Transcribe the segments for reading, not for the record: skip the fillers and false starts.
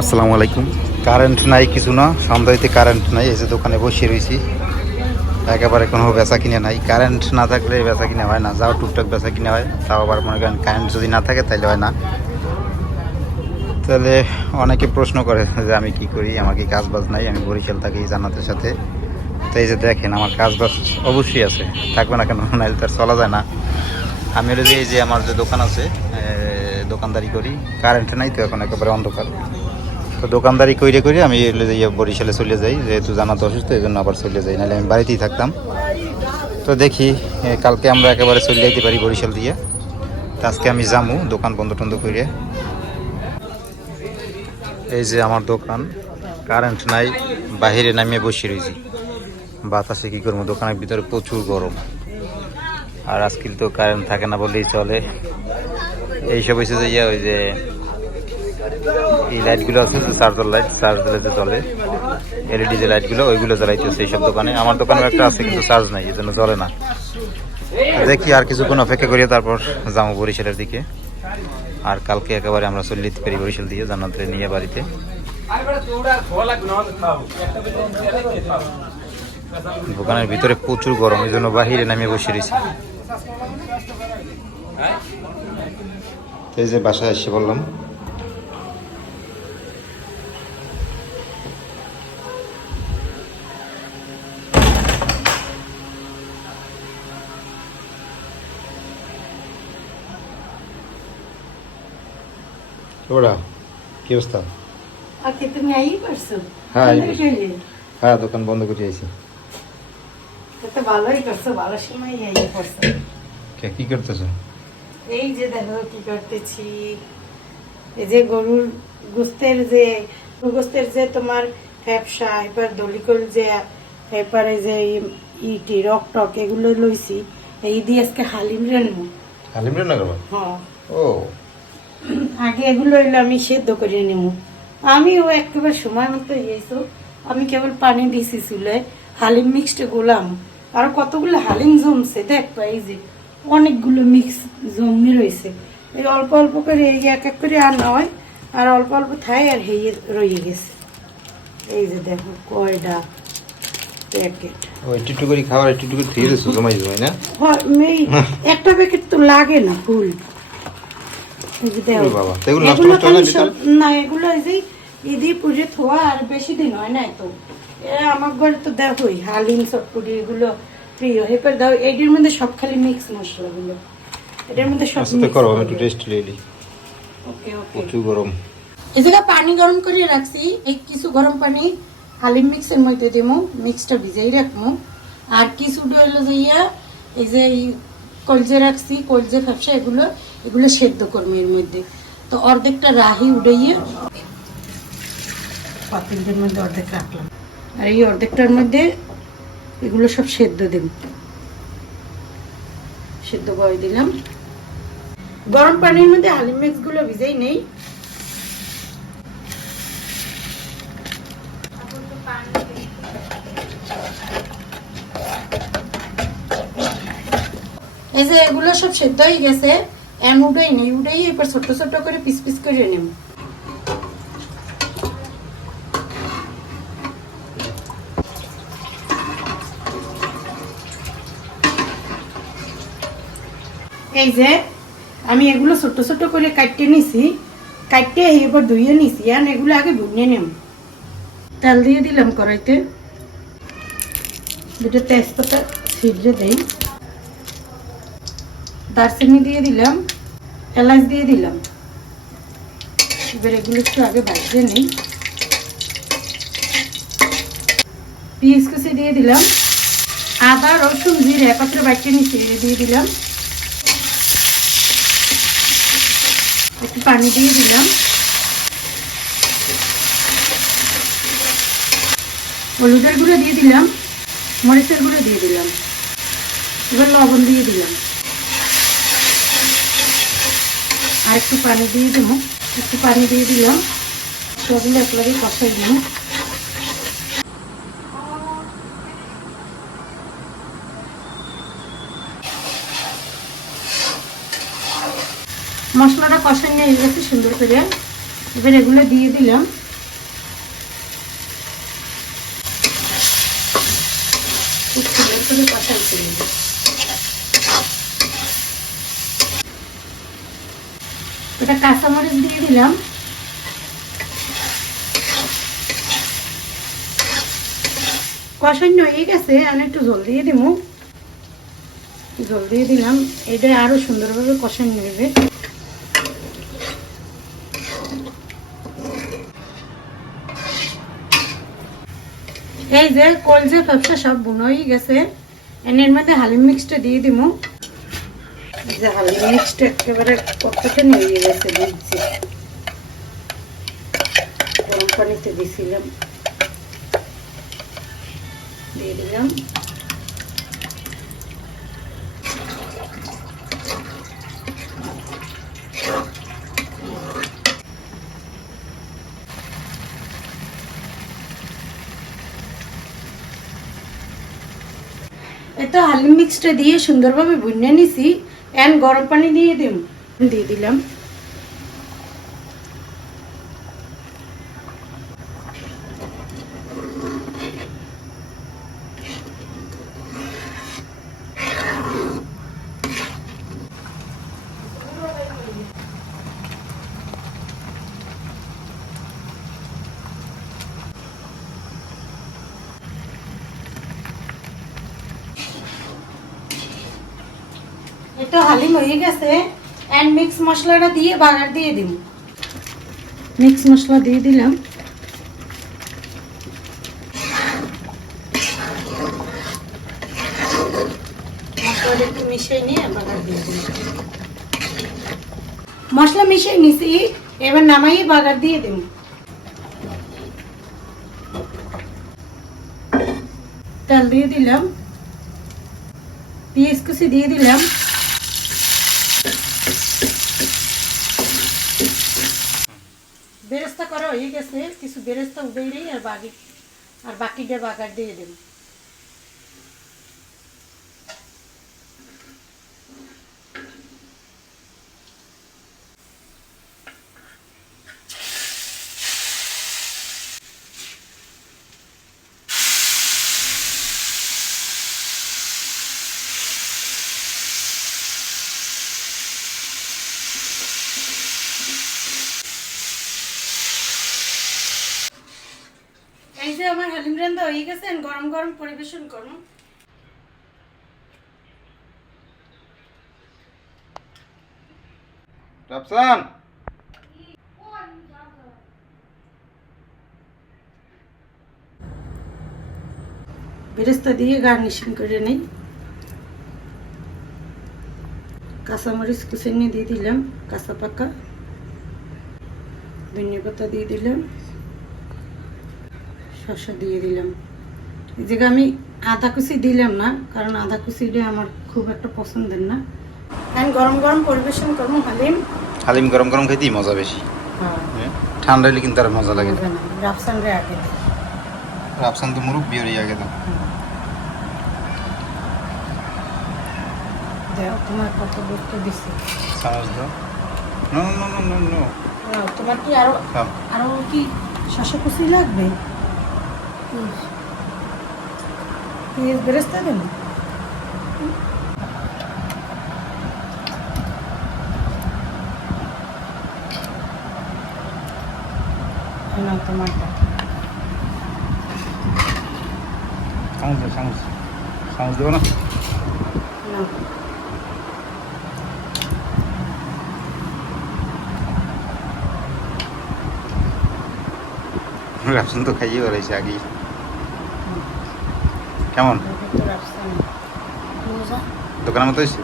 আসসালামু আলাইকুম। কারেন্ট নাই, কিছু না, সন্ধ্যাতে কারেন্ট নাই, এই যে দোকানে বসে রয়েছি, একেবারে কোনো বেচা কিনে নাই। কারেন্ট না থাকলে বেচা কিনে হয় না, যাও টুকটাক বেচা কিনে হয়, তাও আবার মনে করেন কারেন্ট যদি না থাকে তাহলে হয় না। তাহলে অনেকে প্রশ্ন করে যে আমি কি করি, আমার কি কাজ বাজ নাই, আমি বরিশাল থাকি জান্নাতের সাথে। তো এই যে দেখেন, আমার কাজ বাজ অবশ্যই আছে, থাকবে না কেন, নাহলে তার চলা যায় না। আমি হলো যে এই যে আমার যে দোকান আছে, দোকানদারি করি, কারেন্ট নাই তো এখন একেবারে অন্ধকার। তো দোকানদারি কইরে কইরে আমি বরিশালে চলে যাই, যেহেতু জানাতে অসুস্থ, এই জন্য আবার চলে যাই, নাহলে আমি বাড়িতেই থাকতাম। তো দেখি কালকে আমরা একেবারে চলে যাইতে পারি বরিশাল দিয়ে। তো আজকে আমি যামু দোকান বন্ধ টন্ধ করে। এই যে আমার দোকান, কারেন্ট নাই, বাহিরে নামিয়ে বসে রয়েছি, বাতাসে কী করবো, দোকানের ভিতরে প্রচুর গরম। আর আজকাল তো কারেন্ট থাকে না বললেই চলে। এইসব হয়েছে যে ওই যে এই লাইটগুলো আছে, চার্জার লাইট, চার্জ দিলে যে চলে, এলইডি যে লাইটগুলো, ওইগুলো জ্বালাইতেছে এইসব দোকানে। আমার দোকানে একটা আছে কিন্তু চার্জ নাই, এই জন্য জ্বলে না। দেখি আর কিছুক্ষণ অপেক্ষা করিয়ে তারপর যাবো বরিশালের দিকে। আর কালকে একেবারে আমরা চলে যেতে পারি বরিশাল দিয়ে জান্নাতে নিয়ে বাড়িতে। দোকানের ভিতরে প্রচুর গরম, এই জন্য বাহিরে নামিয়ে বসে রয়েছি। এই যে বাসায় এসে বললাম, ওরা কি অবস্থা? তুমি আই পারছো? হ্যাঁ হ্যাঁ, দোকান বন্ধ করে আইছি। তো ভালোই করছো, ভালো সময় আই করছো। কি করতেছো? এই যে দেখো কি করতেছি, এই যে গরুর গোস্তের যে তোমার ফ্যাপসা, এবার দলিকল যে, এরপরে যে ইটি রক টক এগুলো লইছি, এই দিয়ে আজকে হালিম রান্না। হালিম রান্না করবা? হ্যাঁ। ও, আগে এগুলো হইলে আমি সেদ্ধ করে নেব। আমিও একেবারে সময় মতো ইয়েছো, আমি কেবল পানি দিছি চুলায়, হালিম মিক্সড গোলাম। আর কতগুলো হালিম জমছে দেখবা, এই যে অনেকগুলো মিক্স জমে রয়েছে। এই অল্প অল্প করে এই এক এক করে আনা হয়, আর অল্প অল্প থাই আর হেয়ে রয়ে গেছে। এই যে দেখো কয়টা প্যাকেট। ওই টিটু করে খাবার টিটু করে দিয়ে দিছো জমাই জমাই না? এই একটা প্যাকেট তো লাগে না ফুল। এই যে দেখো বাবা, এগুলো নষ্ট এগুলো করতে হয় না ভিতরে? না, এগুলো এই যে ঈদে পুজো থোয়া আর বেশি দিন হয় না তো। আমার ঘরে তো দেখোই হালিম চটপুরি এগুলো প্রিয়। এবার দাও এইটার মধ্যে সব খালি মিক্স মশলাগুলো, এটার মধ্যে সব আচ্ছা করো, আমি একটু টেস্ট লইলি। ওকে ওকে। প্রচুর গরম। এই জায়গা পানি গরম করে রাখছি, এই কিছু গরম পানি হালিম মিক্সের মধ্যে দেবো, মিক্সটা ভিজাই রাখবো। আর কিছু হলো যাইয়া এই যে কলজে রাখছি, কলজে ফ্যাপসা এগুলো এগুলো সেদ্ধ করবো এর মধ্যে। তো অর্ধেকটা রাহি উড়াইয়ে পাতিলের মধ্যে অর্ধেক রাখলাম, আর এই অর্ধেকটার মধ্যে এগুলো সব সেদ্ধ দেব, সেদ্ধ করে দিলাম। গরম পানির মধ্যে হালিম মিক্স গুলো ভিজাই নেই। এই যে এগুলো সব সেদ্ধ হয়ে গেছে, এন উড়াই নেই, উড়াই এবার ছোট ছোট করে পিস পিস করে নেব। এই যে আমি এগুলো ছোট ছোট করে কাটতে নিছি, কাটতে এবার ধুইয়ে নিছি, আর এগুলো আগে ভুনে নেব। তেল দিয়ে দিলাম কড়াইতে, দুটো তেজপাতা ছিঁড়ে দেই, দারচিনি দিয়ে দিলাম, এলাচ দিয়ে দিলাম। এবার এগুলো একটু আগে ভাজতে নেই। পেঁয়াজ কুচি দিয়ে দিলাম, আদা রসুন জিরে একত্রে বাটিয়ে নিচ্ছি দিয়ে দিলাম, একটু পানি দিয়ে দিলাম, হলুদের গুঁড়ো দিয়ে দিলাম, মরিচের গুঁড়ো দিয়ে দিলাম, এবার লবণ দিয়ে দিলাম, আর একটু পানি দিয়ে দেবো, একটু পানি দিয়ে দিলাম, সবগুলো একলাগে কষাই দিব। মশলাটা কষাই নিয়ে গেছে সুন্দর করে, এবার এগুলো দিয়ে দিলাম। এটা কাঁচামরিচ দিয়ে দিলাম। কষানো হয়ে গেছে, আমি একটু জল দিয়ে দিব। জল দিয়ে দিলাম, এটা আরো সুন্দরভাবে কষানো নেবে। এই যে কলজে ফ্যাপসা সব বুনো হয়ে গেছে, এর মধ্যে হালিম মিক্সটা দিয়ে দিব। যে হালিম মিক্সটা একেবারে কতটা নিয়ে গেছে দিচ্ছি, গরম পানিতে দিয়েছিলাম, দিয়ে দিলাম। এটা হালিম মিক্সটা দিয়ে সুন্দরভাবে ভুনে নিছি। এন্ড গরম পানি দিয়ে দিলাম। এটা হালিম হয়ে গেছে, এন্ড মিক্স মশলাটা দিয়ে বাগার দিয়ে দিব। মিক্স মশলা দিয়ে দিলাম। মশলাটা একটু মিশিয়ে নিয়ে বাগার দিয়ে দিলাম। মশলা মিশিয়ে নিছি, এবার নামাই বাগার দিয়ে দিব। তেল দিয়ে দিলাম, পেঁয়াজ কুচি দিয়ে দিলাম, বেরেস্তা করা হয়ে গেছে, কিছু বেরেস্তা উঠেই আর বাকিটা বাগার দিয়ে দেব। এই যে আমার হালিম রান্না হয়ে গেছে, গরম গরম পরিবেশন করুন। রাফসান, বেরেস্তা দিয়ে গার্নিশিং করে নেই। কাঁচামরিচ কুচিয়ে দিয়ে দিলাম, কাঁচা পাকা ধনিয়া পাতা দিয়ে দিলাম, শসা দিয়ে দিলাম। এই জায়গায় আমি আদা কুচি দিলাম না, কারণ আদা কুচিটা আমার খুব একটা পছন্দের না। এখন গরম গরম পরিবেশন করবো হালিম। হালিম গরম গরম খেতেই মজা বেশি। হ্যাঁ, ঠান্ডা হলে কিন্তু আর মজা লাগে না। রাফসান রে আগে দিই। রাফসান তো মুরব্বি হয়ে আগে দাও। দেখো তোমার কত গুরুত্ব দিচ্ছি। চামচ দাও। No no no no no. তোমার কি আরো আরো কি শসা কুচি লাগবে? পেঁয়াজ বেরেস্তা দেবো। না তোমারটা চামচ দাও, চামচ। চামচ দেবো না? না, রাফসান তো খাইয়ে বেড়াইছে আগেই। কেমন তো রাফসান দোকানের মতো হয়েছে?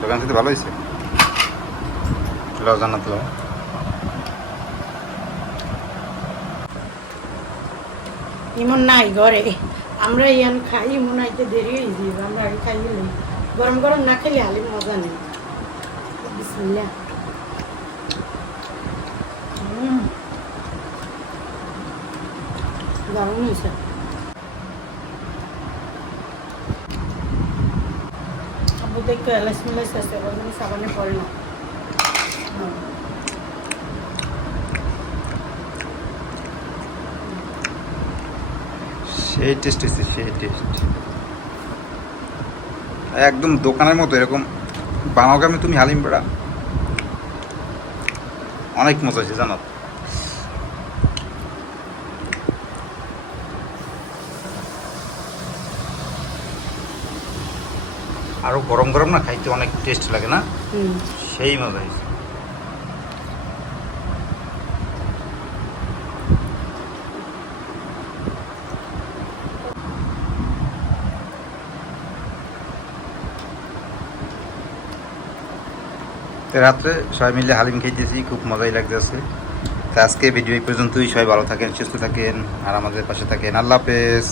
দোকান থেকে ভালো হয়েছে। জান্নাত লাও। ইমন নাই ঘরে, আমরা ইয়ান খাই, ইমন আইতে দেরি হয়ে যাবে, আমরা আগে খাইয়ে লই। গরম গরম না খেলে হালিম মজা নেই। বিসমিল্লাহ। দারুণ হয়েছে। আবু দেখতে এলাচ মিলাচ আছে, ওখানে সাবানে পড়ে না। সেই টেস্ট হয়েছে, সেই টেস্ট একদম দোকানের মতো। এরকম বানাও আমি তুমি হালিম বেড়া অনেক মজা হয়েছে জানো। আরো গরম গরম না খাইতে অনেক টেস্ট লাগে না, সেই মজা হয়েছে। রাত্রে সবাই মিলে হালিম খেতেছি, খুব মজাই লাগতেছে। তো আজকে ভিডিও এই পর্যন্তই। সবাই ভালো থাকেন, সুস্থ থাকেন, আর আমাদের পাশে থাকেন। আল্লাহ হাফেজ।